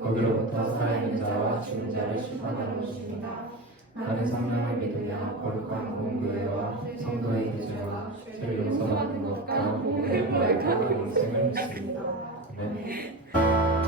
거기로부터 살아있는 자와 죽은 자를 심판하러 오십니다. 나는 성령을 믿으며 거룩한 공교회와 성도의 교제와 죄를 용서받는 것과 부활과 영생을 믿습니다. 아멘.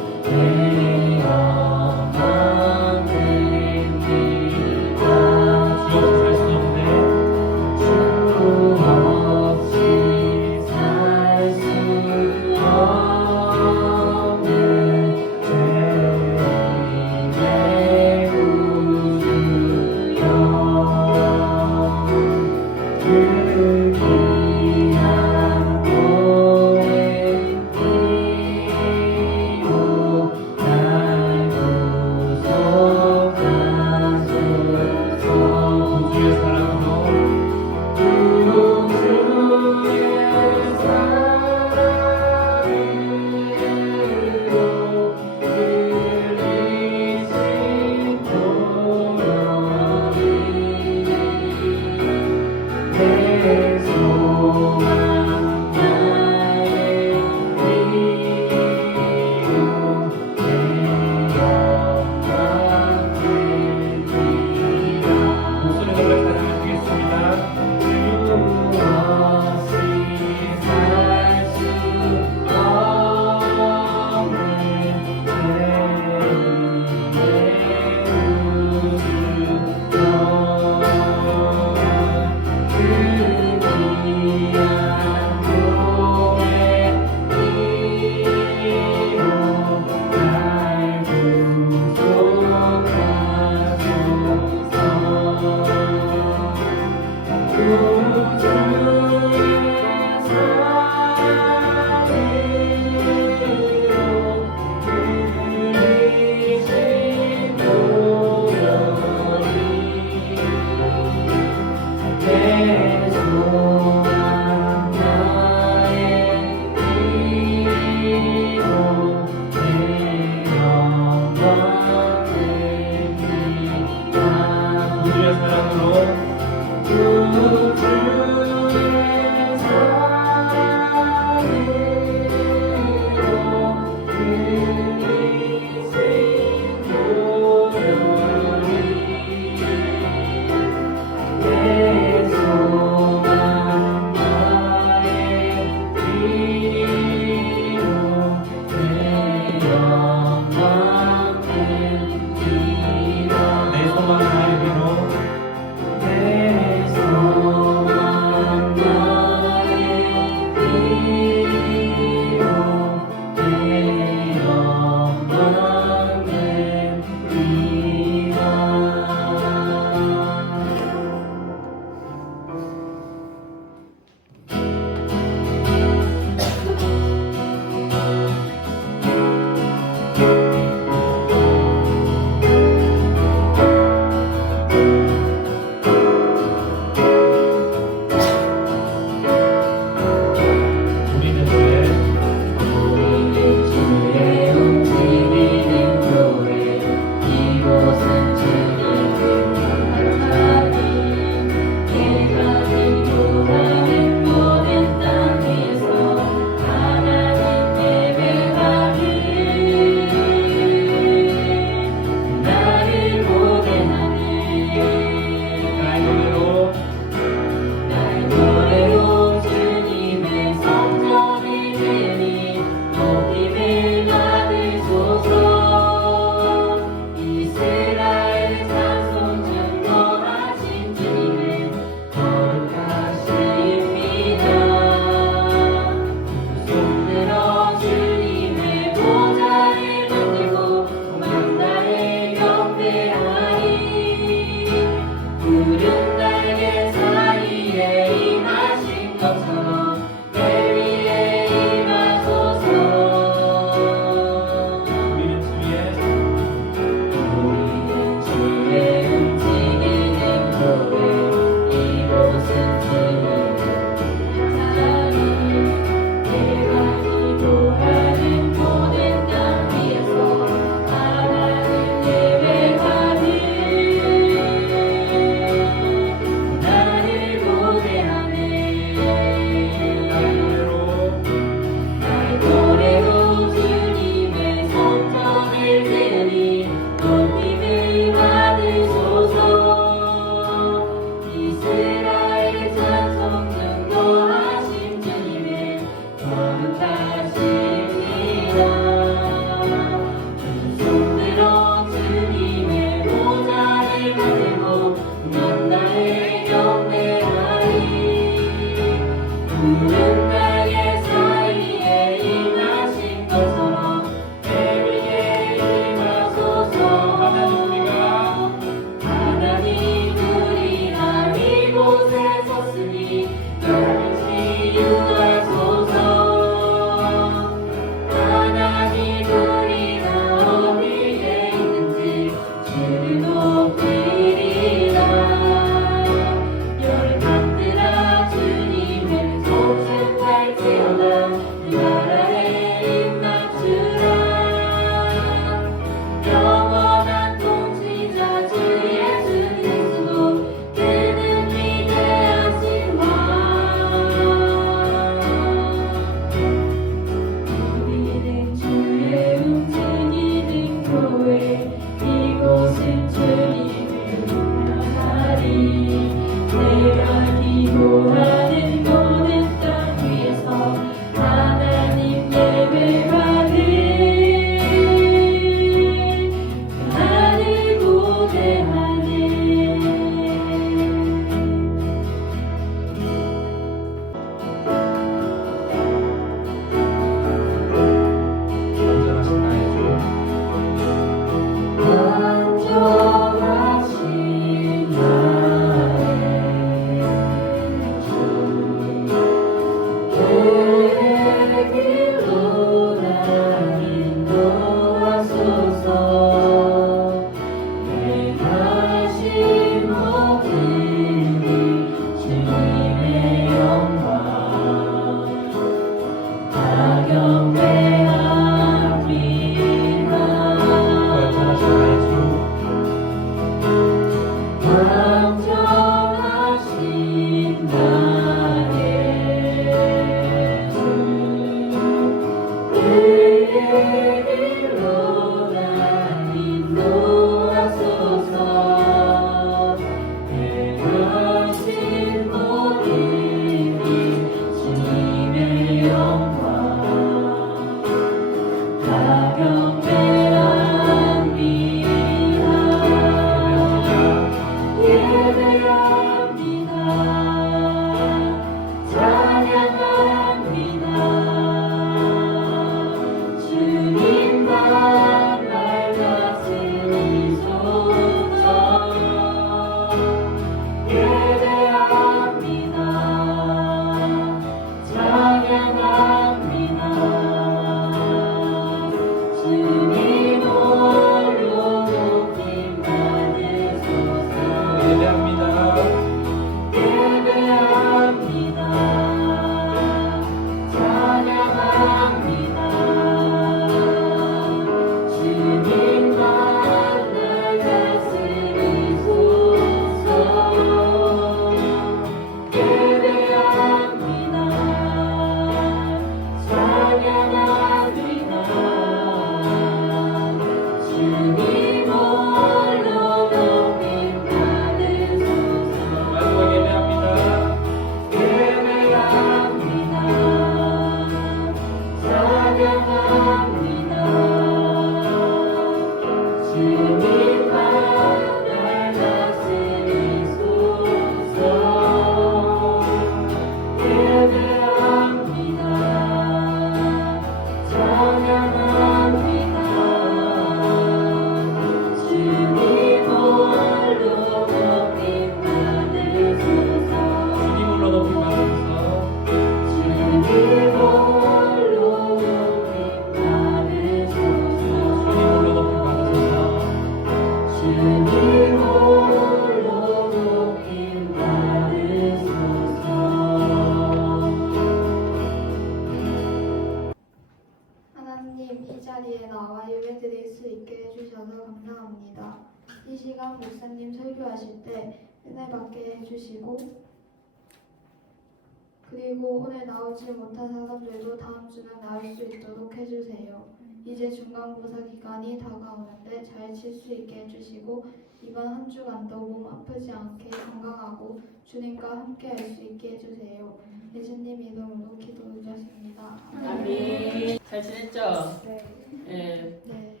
그리고 오늘 나오지 못한 사람들도 다음 주는 나올 수 있도록 해주세요. 이제 중간고사 기간이 다가오는데 잘 칠 수 있게 해주시고 이번 한 주간도 몸 아프지 않게 건강하고 주님과 함께 할 수 있게 해주세요. 예수님 이름으로 기도드렸습니다. 아멘. 잘 지냈죠? 네. 예. 네.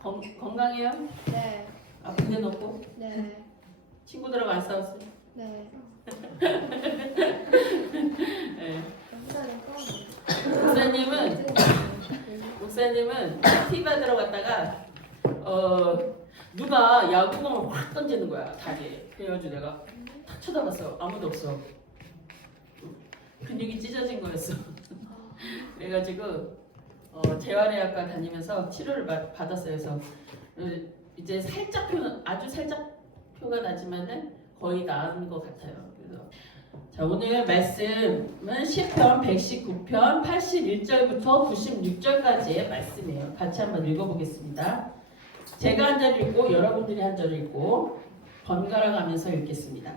건, 건강해요? 네. 아픈 데는 없고? 네. 친구들하고 안 싸웠어요? 네. 목사님은 목사님은 피바 들어갔다가 어 누가 야구공을 확 던지는 거야 다리에. 그래가지고 내가 탁 쳐다봤어. 아무도 없어. 근육이 찢어진 거였어. 그래가지고 어, 재활의학과 다니면서 치료를 받, 받았어요. 그래서 어, 이제 살짝 표는 아주 살짝 표가 나지만은 거의 나은 것 같아요. 그래서 자 오늘 말씀은 시편 119편 81절부터 96절까지의 말씀이에요. 같이 한번 읽어보겠습니다. 제가 한 절 읽고 여러분들이 한 절 읽고 번갈아 가면서 읽겠습니다.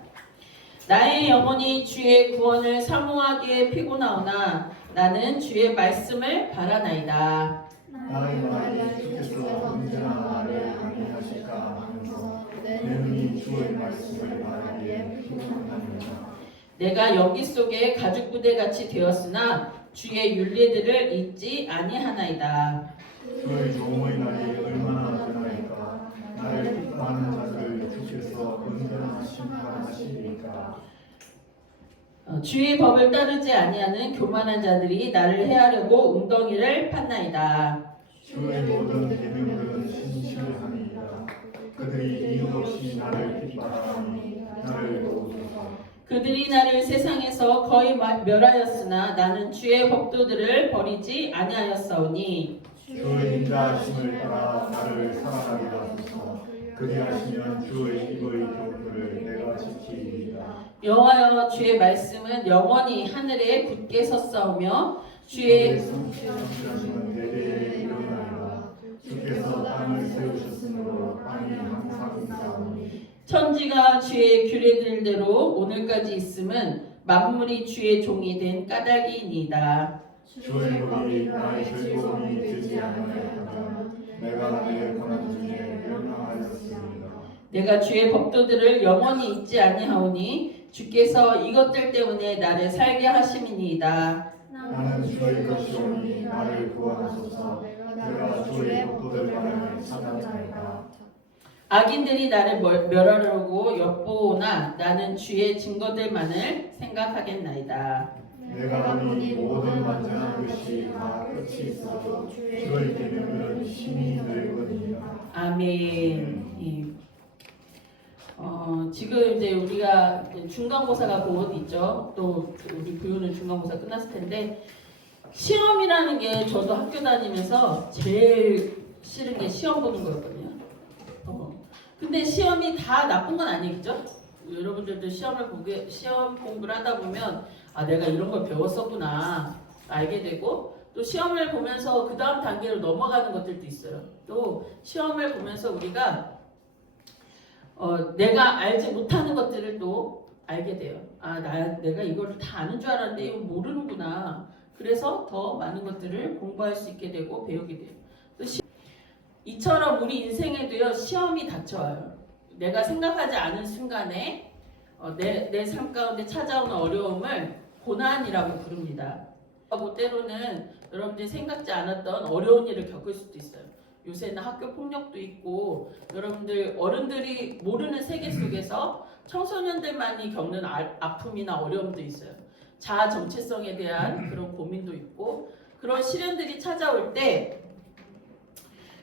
나의 영혼이 주의 구원을 사모하기에 피곤하오나 나는 주의 말씀을 바라나이다. 나의 말이 주께서 언제나 나를 안위하실까 하면서 내 눈이 주의 말씀을 바라기에 피곤하니라 내가 여기 속에 가죽 부대 같이 되었으나 주의 윤례들을 잊지 아니하나이다. 주의 종의 날이 얼마나 되나이까 나를 비판하는 자들을 주께서 언제나 심판하시리까 어, 주의 법을 따르지 아니하는 교만한 자들이 나를 해하려고 웅덩이를 팠나이다. 주의 모든 계명들은 신실하니이다 그들이 이유 없이 나를 비판하니 나를 도우소서. 그들이 나를 세상에서 거의 마- 멸하였으나 나는 주의 법도들을 버리지 아니하였사오니. 주의 인자하심을 따라 나를 살아나게 하소서. 그리하시면 주의 입의 교훈을 내가 지키리이다. 여호와여 주의 말씀은 영원히 하늘에 굳게 섰사오며 주의 성취하시는 대대에 일어나리라 주께서 땅을 세우셨으므로 땅이 항상 있사오니 천지가 주의 규례들대로 오늘까지 있음은 만물이 주의 종이 된 까닭이니이다. 주의 법이 나의 즐거움이 되지 않아야하면 내가 내 고난 중에 멸망하였습니다 내가 주의 법도들을 영원히 잊지 아니하오니 주께서 이것들 때문에 나를 살게 하심이니이다. 나는 주의 것이 오니 나를 구하소서 내가 주의 악인들이 나를 멀- 멸하려고 엿보오나 나는 주의 증거들만을 생각하겠나이다. 내가 보니 모든 완전한 것이 다 끝이 있어도 주의 계명들은 힘이 늙으니라 아멘. 예. 어, 지금 이제 우리가 중간고사가 곧 있죠. 또 우리 부유는 중간고사 끝났을 텐데 시험이라는 게 저도 학교 다니면서 제일 싫은 게 시험 보는 거였거든요. 어. 근데 시험이 다 나쁜 건 아니겠죠? 여러분들도 시험을 보게 시험 공부를 하다 보면 아 내가 이런 걸 배웠었구나 알게 되고 또 시험을 보면서 그 다음 단계로 넘어가는 것들도 있어요. 또 시험을 보면서 우리가 어, 내가 알지 못하는 것들을 또 알게 돼요. 아, 나, 내가 이거를 다 아는 줄 알았는데 이거 모르는구나. 그래서 더 많은 것들을 공부할 수 있게 되고 배우게 돼요. 이처럼 우리 인생에도요 시험이 닥쳐와요. 내가 생각하지 않은 순간에 어, 내내삶 가운데 찾아오는 어려움을 고난이라고 부릅니다. 하고 때로는 여러분들이 생각지 않았던 어려운 일을 겪을 수도 있어요. 요새는 학교 폭력도 있고 여러분들 어른들이 모르는 세계 속에서 청소년들만이 겪는 아, 아픔이나 어려움도 있어요. 자아 정체성에 대한 그런 고민도 있고 그런 시련들이 찾아올 때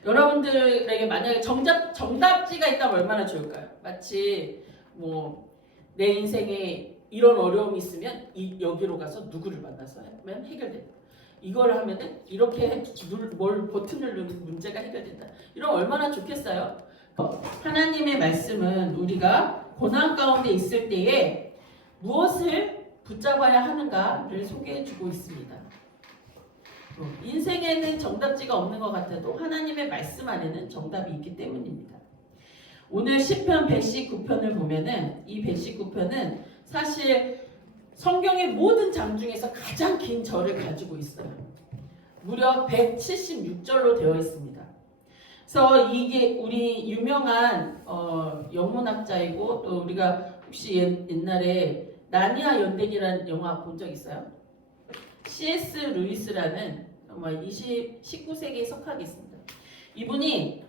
여러분들에게 만약에 정답 정답지가 있다면 얼마나 좋을까요? 마치 뭐 내 인생에 이런 어려움이 있으면 이 여기로 가서 누구를 만나서 하면 해결된다. 이걸 하면은 이렇게 해- 눌, 뭘 버튼을 누르면 문제가 해결된다. 이런 얼마나 좋겠어요? 어, 하나님의 말씀은 우리가 고난 가운데 있을 때에 무엇을 붙잡아야 하는가를 소개해 주고 있습니다. 어, 인생에는 정답지가 없는 것 같아도 하나님의 말씀 안에는 정답이 있기 때문입니다. 오늘 시편 119편을 보면은 이 119편은 사실 성경의 모든 장 중에서 가장 긴 절을 가지고 있어요. 무려 176절로 되어 있습니다. 그래서 이게 우리 유명한 어, 영문학자이고 또 우리가 혹시 옛, 옛날에 나니아 연대기라는 영화 본 적 있어요? C.S. 루이스라는 정말 20, 19세기의 석학이 있습니다. 이분이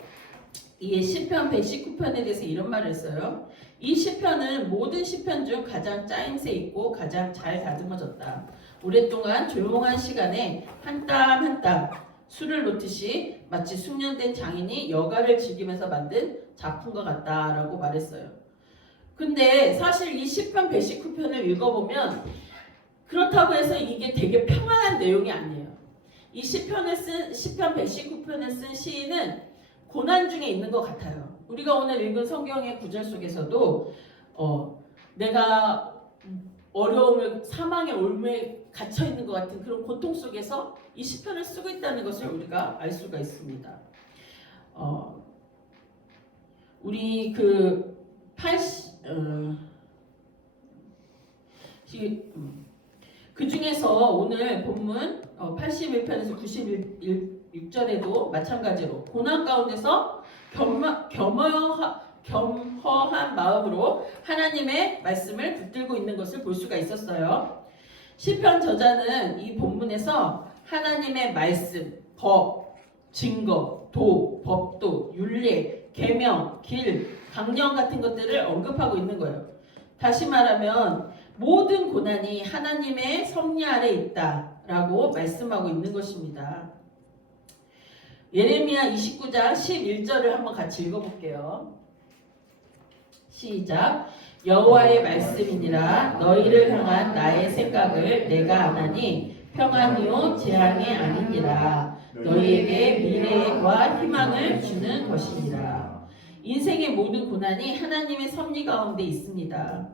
이 시편 119편에 대해서 이런 말을 했어요. 이 시편은 모든 시편 중 가장 짜임새 있고 가장 잘 다듬어졌다. 오랫동안 조용한 시간에 한 땀 한 땀 술을 놓듯이 마치 숙련된 장인이 여가를 즐기면서 만든 작품과 같다라고 말했어요. 근데 사실 이 10편 119편을 읽어보면 그렇다고 해서 이게 되게 평안한 내용이 아니에요. 이 10편을 쓴 10편 119편을 쓴 시인은 고난 중에 있는 것 같아요. 우리가 오늘 읽은 성경의 구절 속에서도 어, 내가 어려움을 사망의 올무에 갇혀 있는 것 같은 그런 고통 속에서 이 시편을 쓰고 있다는 것을 우리가 알 수가 있습니다. 어, 우리 그 80, 어, 시- 음. 그 중에서 오늘 본문 어, 81편에서 96절에도 마찬가지로 고난 가운데서 겸마, 겸허, 겸허한 마음으로 하나님의 말씀을 붙들고 있는 것을 볼 수가 있었어요. 시편 저자는 이 본문에서 하나님의 말씀, 법, 증거, 도, 법도, 윤례, 계명, 길, 강령 같은 것들을 언급하고 있는 거예요. 다시 말하면 모든 고난이 하나님의 섭리 아래 있다라고 말씀하고 있는 것입니다. 예레미야 29장 11절을 한번 같이 읽어볼게요. 시작. 여호와의 말씀이니라 너희를 향한 나의 생각을 내가 아나니 평안이요 재앙이 아니니라 너희에게 미래와 희망을 주는 것이니라. 인생의 모든 고난이 하나님의 섭리 가운데 있습니다.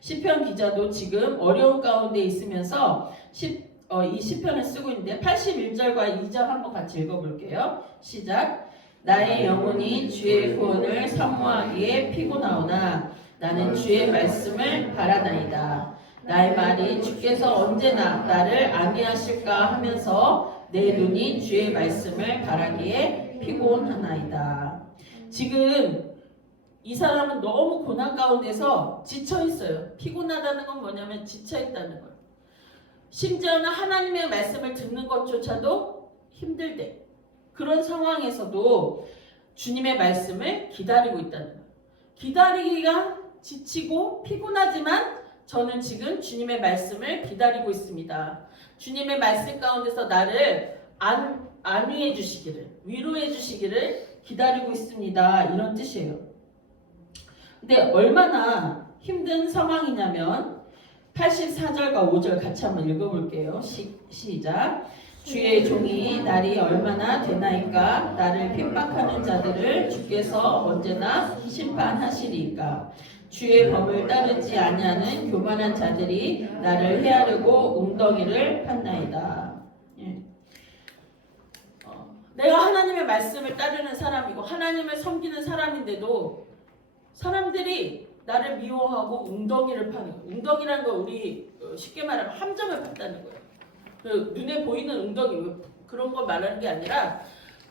시편 기자도 지금 어려운 가운데 있으면서 시, 어, 이 시편을 쓰고 있는데 81절과 2절 한번 같이 읽어볼게요. 시작. 나의 영혼이 주의 구원을 사모하기에 피곤하오나 나는 주의 말씀을 바라나이다. 나의 말이 주께서 언제나 나를 안위하실까 하면서 내 눈이 주의 말씀을 바라기에 피곤하나이다. 지금 이 사람은 너무 고난 가운데서 지쳐 있어요. 피곤하다는 건 뭐냐면 지쳐 있다는 거예요. 심지어는 하나님의 말씀을 듣는 것조차도 힘들대. 그런 상황에서도 주님의 말씀을 기다리고 있다는 거예요. 기다리기가 지치고 피곤하지만 저는 지금 주님의 말씀을 기다리고 있습니다. 주님의 말씀 가운데서 나를 안, 안위해 주시기를, 위로해 주시기를 기다리고 있습니다. 이런 뜻이에요. 근데 얼마나 힘든 상황이냐면 84절과 5절 같이 한번 읽어볼게요. 시, 시작. 주의 종이 날이 얼마나 되나이까 나를 핍박하는 자들을 주께서 언제나 심판하시리까 주의 법을 따르지 아니하는 교만한 자들이 나를 헤아르고 웅덩이를 판나이다. 예. 어, 내가 하나님의 말씀을 따르는 사람이고 하나님을 섬기는 사람인데도 사람들이 나를 미워하고 웅덩이를 파는. 웅덩이라는 거 우리 어, 쉽게 말하면 함정을 판다는 거예요. 그 눈에 보이는 웅덩이 그런 걸 말하는 게 아니라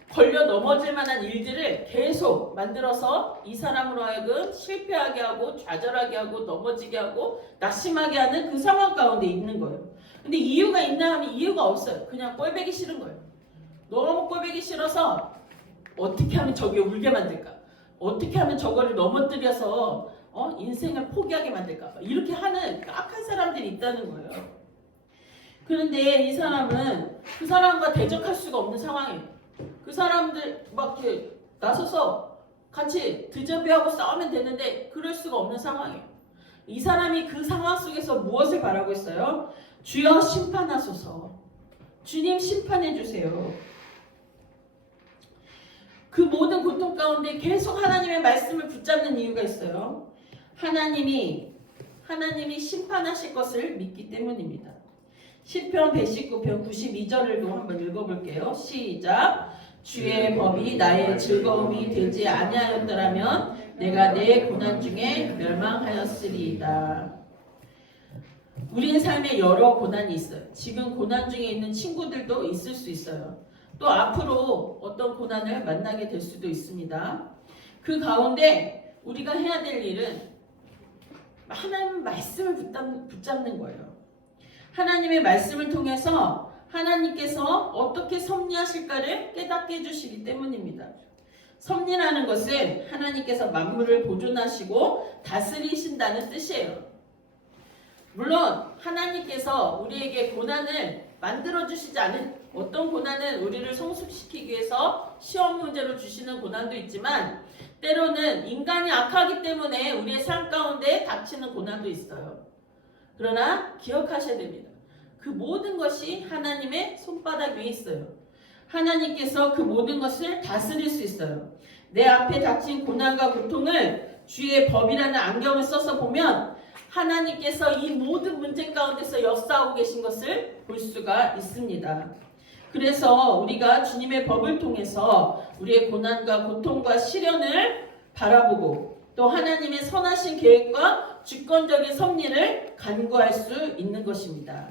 걸려 넘어질 만한 일들을 계속 만들어서 이 사람으로 하여금 실패하게 하고 좌절하게 하고 넘어지게 하고 낙심하게 하는 그 상황 가운데 있는 거예요. 근데 이유가 있나 하면 이유가 없어요. 그냥 꼴배기 싫은 거예요. 너무 꼴배기 싫어서 어떻게 하면 저게 울게 만들까? 어떻게 하면 저거를 넘어뜨려서 어? 인생을 포기하게 만들까? 이렇게 하는 악한 사람들이 있다는 거예요. 그런데 이 사람은 그 사람과 대적할 수가 없는 상황이에요. 그 사람들 막 이렇게 나서서 같이 드저비하고 싸우면 되는데 그럴 수가 없는 상황이에요. 이 사람이 그 상황 속에서 무엇을 바라고 있어요? 주여 심판하소서. 주님 심판해 주세요. 그 모든 고통 가운데 계속 하나님의 말씀을 붙잡는 이유가 있어요. 하나님이 하나님이 심판하실 것을 믿기 때문입니다. 시편 119편 92절을도 한번 읽어볼게요. 시작. 주의 법이 나의 즐거움이 되지 아니하였더라면 내가 내 고난 중에 멸망하였으리이다. 우리의 삶에 여러 고난이 있어요. 지금 고난 중에 있는 친구들도 있을 수 있어요. 또 앞으로 어떤 고난을 만나게 될 수도 있습니다. 그 가운데 우리가 해야 될 일은 하나님 말씀을 붙잡- 붙잡는 거예요. 하나님의 말씀을 통해서 하나님께서 어떻게 섭리하실까를 깨닫게 해주시기 때문입니다. 섭리라는 것은 하나님께서 만물을 보존하시고 다스리신다는 뜻이에요. 물론 하나님께서 우리에게 고난을 만들어 주시지 않은 어떤 고난은 우리를 성숙시키기 위해서 시험 문제로 주시는 고난도 있지만 때로는 인간이 악하기 때문에 우리의 삶 가운데 닥치는 고난도 있어요. 그러나 기억하셔야 됩니다. 그 모든 것이 하나님의 손바닥 위에 있어요. 하나님께서 그 모든 것을 다스릴 수 있어요. 내 앞에 닥친 고난과 고통을 주의 법이라는 안경을 써서 보면 하나님께서 이 모든 문제 가운데서 역사하고 계신 것을 볼 수가 있습니다. 그래서 우리가 주님의 법을 통해서 우리의 고난과 고통과 시련을 바라보고 또 하나님의 선하신 계획과 주권적인 섭리를 간구할 수 있는 것입니다.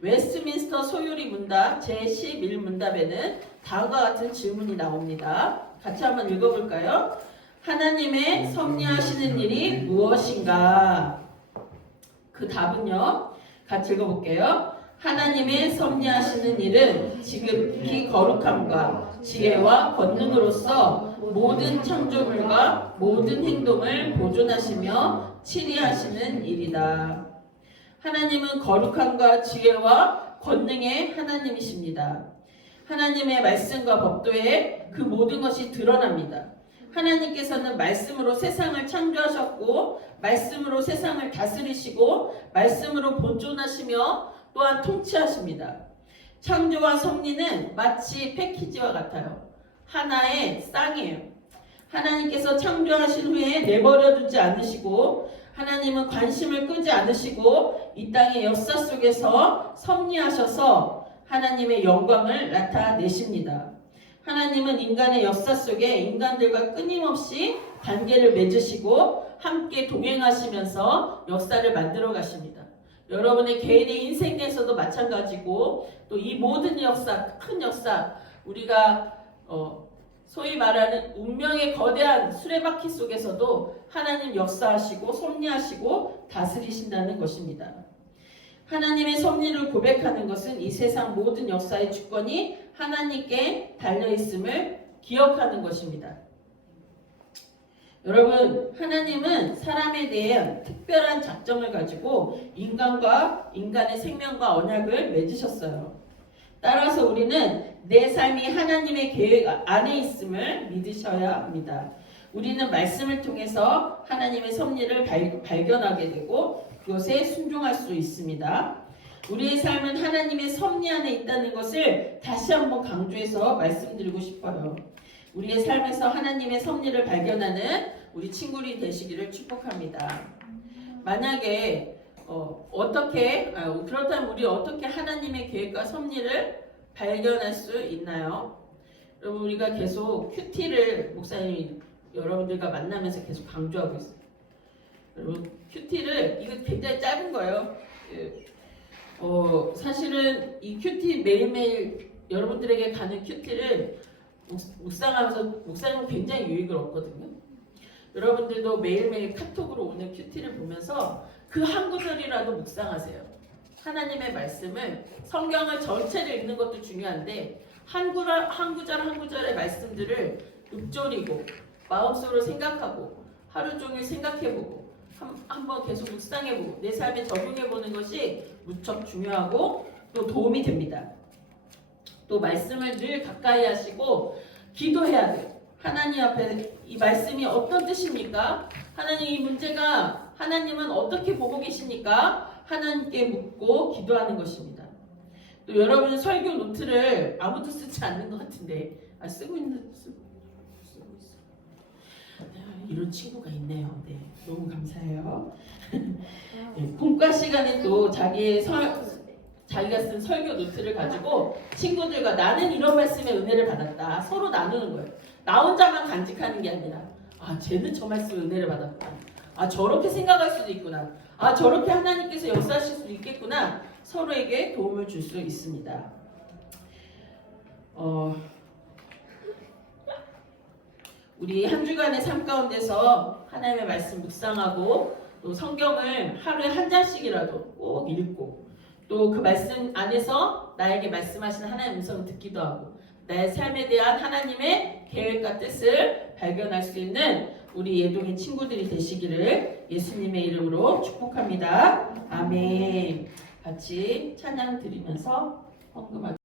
웨스트민스터 소요리 문답 제11 문답에는 다음과 같은 질문이 나옵니다. 같이 한번 읽어볼까요? 하나님의 섭리하시는 일이 무엇인가? 그 답은요. 같이 읽어볼게요. 하나님의 섭리하시는 일은 지극히 거룩함과 지혜와 권능으로서 모든 창조물과 모든 행동을 보존하시며 치리하시는 일이다. 하나님은 거룩함과 지혜와 권능의 하나님이십니다. 하나님의 말씀과 법도에 그 모든 것이 드러납니다. 하나님께서는 말씀으로 세상을 창조하셨고, 말씀으로 세상을 다스리시고, 말씀으로 보존하시며, 또한 통치하십니다. 창조와 섭리는 마치 패키지와 같아요. 하나의 쌍이에요. 하나님께서 창조하신 후에 내버려 두지 않으시고, 하나님은 관심을 끄지 않으시고, 이 땅의 역사 속에서 섭리하셔서 하나님의 영광을 나타내십니다. 하나님은 인간의 역사 속에 인간들과 끊임없이 관계를 맺으시고 함께 동행하시면서 역사를 만들어 가십니다. 여러분의 개인의 인생에서도 마찬가지고 또 이 모든 역사, 큰 역사, 우리가 어, 소위 말하는 운명의 거대한 수레바퀴 속에서도 하나님 역사하시고 섭리하시고 다스리신다는 것입니다. 하나님의 섭리를 고백하는 것은 이 세상 모든 역사의 주권이 하나님께 달려 있음을 기억하는 것입니다. 여러분, 하나님은 사람에 대한 특별한 작정을 가지고 인간과 인간의 생명과 언약을 맺으셨어요. 따라서 우리는 내 삶이 하나님의 계획 안에 있음을 믿으셔야 합니다. 우리는 말씀을 통해서 하나님의 섭리를 발, 발견하게 되고 그것에 순종할 수 있습니다. 우리의 삶은 하나님의 섭리 안에 있다는 것을 다시 한번 강조해서 말씀드리고 싶어요. 우리의 삶에서 하나님의 섭리를 발견하는 우리 친구들이 되시기를 축복합니다. 만약에 어, 어떻게 아, 그렇다면 우리 어떻게 하나님의 계획과 섭리를 발견할 수 있나요? 여러분 우리가 계속 큐티를 목사님이 여러분들과 만나면서 계속 강조하고 있어요. 여러분 큐티를 이거 굉장히 짧은 거예요. 그, 어, 사실은 이 큐티 매일매일 여러분들에게 가는 큐티를 묵- 묵상하면서 목사님은 굉장히 유익을 얻거든요. 여러분들도 매일매일 카톡으로 오는 큐티를 보면서 그 한 구절이라도 묵상하세요. 하나님의 말씀을 성경을 전체를 읽는 것도 중요한데 한 구절 한 구절 한 구절의 말씀들을 읊조리고 마음속으로 생각하고 하루 종일 생각해보고 한, 한번 계속 묵상해보고 내 삶에 적용해보는 것이 무척 중요하고 또 도움이 됩니다. 또 말씀을 늘 가까이 하시고 기도해야 돼요. 하나님 앞에 이 말씀이 어떤 뜻입니까? 하나님 이 문제가 하나님은 어떻게 보고 계십니까? 하나님께 묻고 기도하는 것입니다. 또 여러분 설교 노트를 아무도 쓰지 않는 것 같은데 아, 쓰고 있는 쓰고, 쓰고 있어. 아, 이런 친구가 있네요. 네, 너무 감사해요. 네, 본과 시간에 또 자기의 설 자기가 쓴 설교 노트를 가지고 친구들과 나는 이런 말씀의 은혜를 받았다. 서로 나누는 거예요. 나 혼자만 간직하는 게 아니라 아 쟤는 저 말씀 은혜를 받았구나. 아 저렇게 생각할 수도 있구나. 아 저렇게 하나님께서 역사하실 수도 있겠구나. 서로에게 도움을 줄 수 있습니다. 어, 우리 한 주간의 삶 가운데서 하나님의 말씀 묵상하고 또 성경을 하루에 한 장씩이라도 꼭 읽고 또 그 말씀 안에서 나에게 말씀하시는 하나님의 음성을 듣기도 하고 나의 삶에 대한 하나님의 계획과 뜻을 발견할 수 있는 우리 예동의 친구들이 되시기를 예수님의 이름으로 축복합니다. 아멘. 같이 찬양 드리면서 헌금할